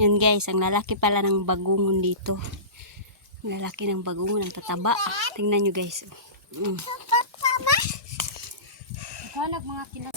Yan guys, ang lalaki pala ng bagungon dito. Ang lalaki ng bagungon, ang tataba. Tingnan nyo guys. Kalag mga kinat.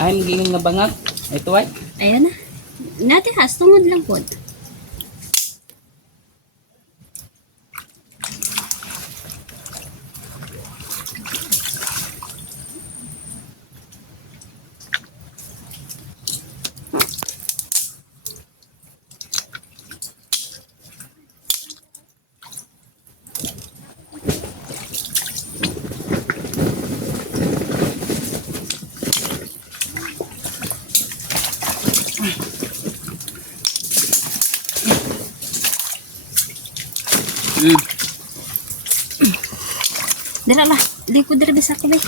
Ay, magiging nga bangag. Ito ay. Ayan na. Natin has, tungod lang po. Dira lah, di ko dira bisa ko bay.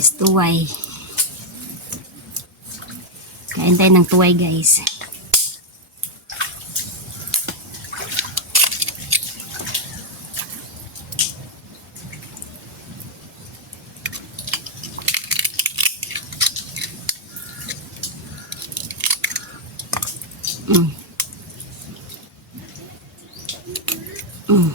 guys, tuway. Kain tayo ng tuway guys. Mm. Mm.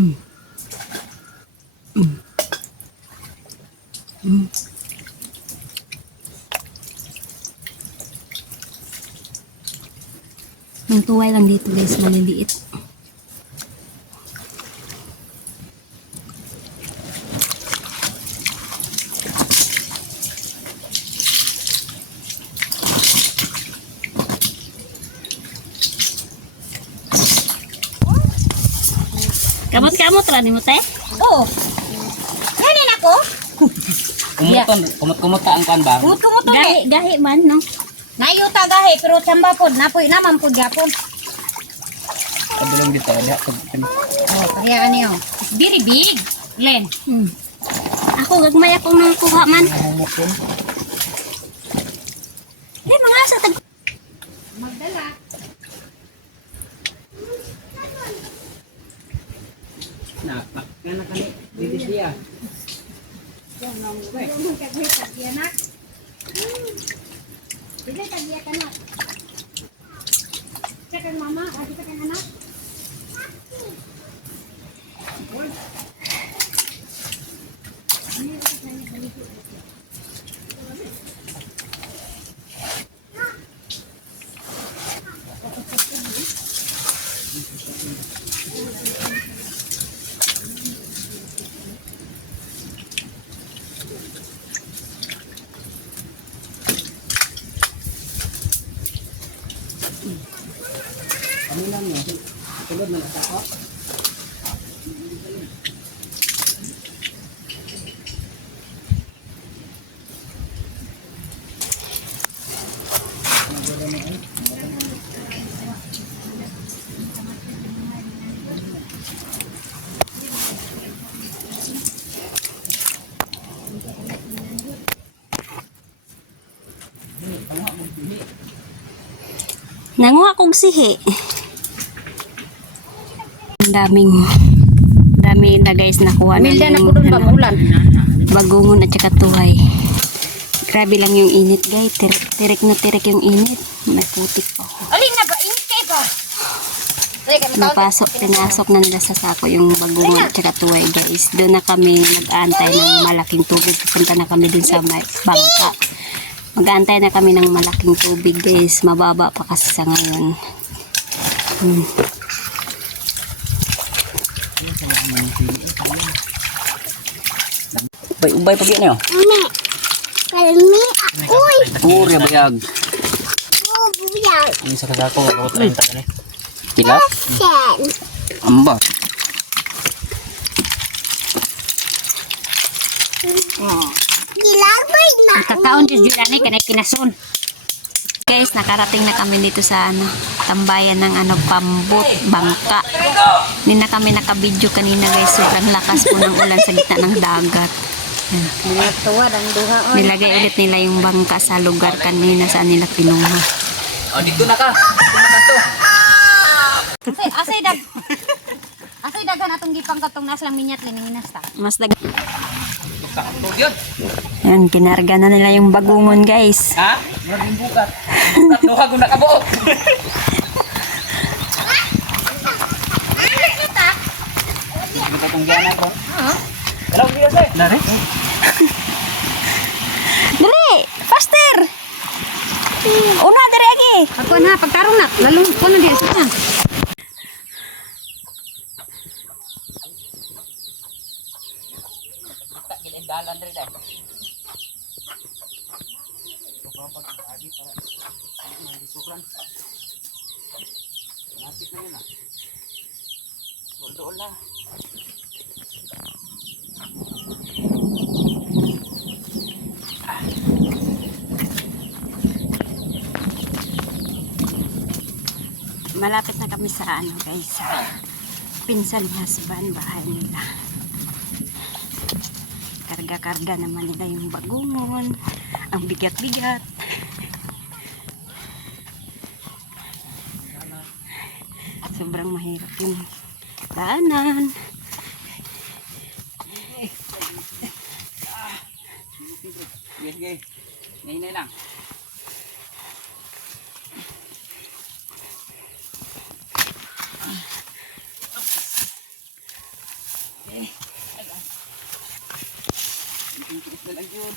Mm. Mm. Mm. Yung tuway lang dito guys, maliliit. Kamot-kamot ra ni mo te? Oo. Kanin ako. Kumot-kumot ka ang kan ba? Kumot-kumot to. Gahi man no. Nayuta gahe pero tsamba pod napoy naman pod gyapon. Padulong dito. Oh, kaya ani oh. It's very big. Len. Ako gagmay akong nang kuha man. Mga sa tag Magdala. Napak ka na kani. Dito siya. Sige, tagiya ka na. Cekan mama, kasi cekan anak. Kami lang niya. Tulad na ako. nanguha kong sihi. Ang dami na guys nakuha Milda na yung po doon bamulan. bagungon at saka tuway. Grabe lang yung init guys. Tirik na tirik yung init. May putik pa ako. Alin na ba? Init kayo ba? Pinasok na nila sa sako yung bagungon at saka tuway guys. Doon na kami nag-aantay ng malaking tubig. Pupunta na kami dun sa bangka. Mag-aantay na kami ng malaking tubig guys. Mababa pa kasi sa ngayon. Ubay pa niyo. Mami, kalmi ako'y Puri bayag. bubiyag. Ini sa kasako ako 30 kani. Kilat? Sen. Amba. Gilagay na. Kakaon di julane kanay kinason. Guys, nakarating na kami dito sa tambayan ng Pambot, Bangka. Hindi na kami nakabidyo kanina guys. Sobrang lakas po ng ulan sa gitna ng dagat. Yan. Mga tuwad ang duha on. Nilagay ulit nila yung bangka sa lugar kanina saan nila pinuha. Oh, dito na ka. Dito na ka to. Asay dagan atong gipang katong naslang minyat lininginas ta. Mas Sakto yun. Yan, kinarga na nila yung bagungon guys. Ha? Maraming bukat. Bukat duha kung nakabuok. Bukat kong gana ko. Hello, Kuya Sir. Nari? Dali! Faster! Una, dali lagi! Ako na pagtarong na lalong ko na di sa. Dalan rin dahil. Napit na yun ah. Doon lang. Malapit na kami sa ano guys, sa pinsan ni husband, bahay nila. Karga-karga naman nila yung bagungon. Ang bigat-bigat. Sobrang mahirap yung daanan. Yes, guys. Ngayon na lang. Tiis na lang yun.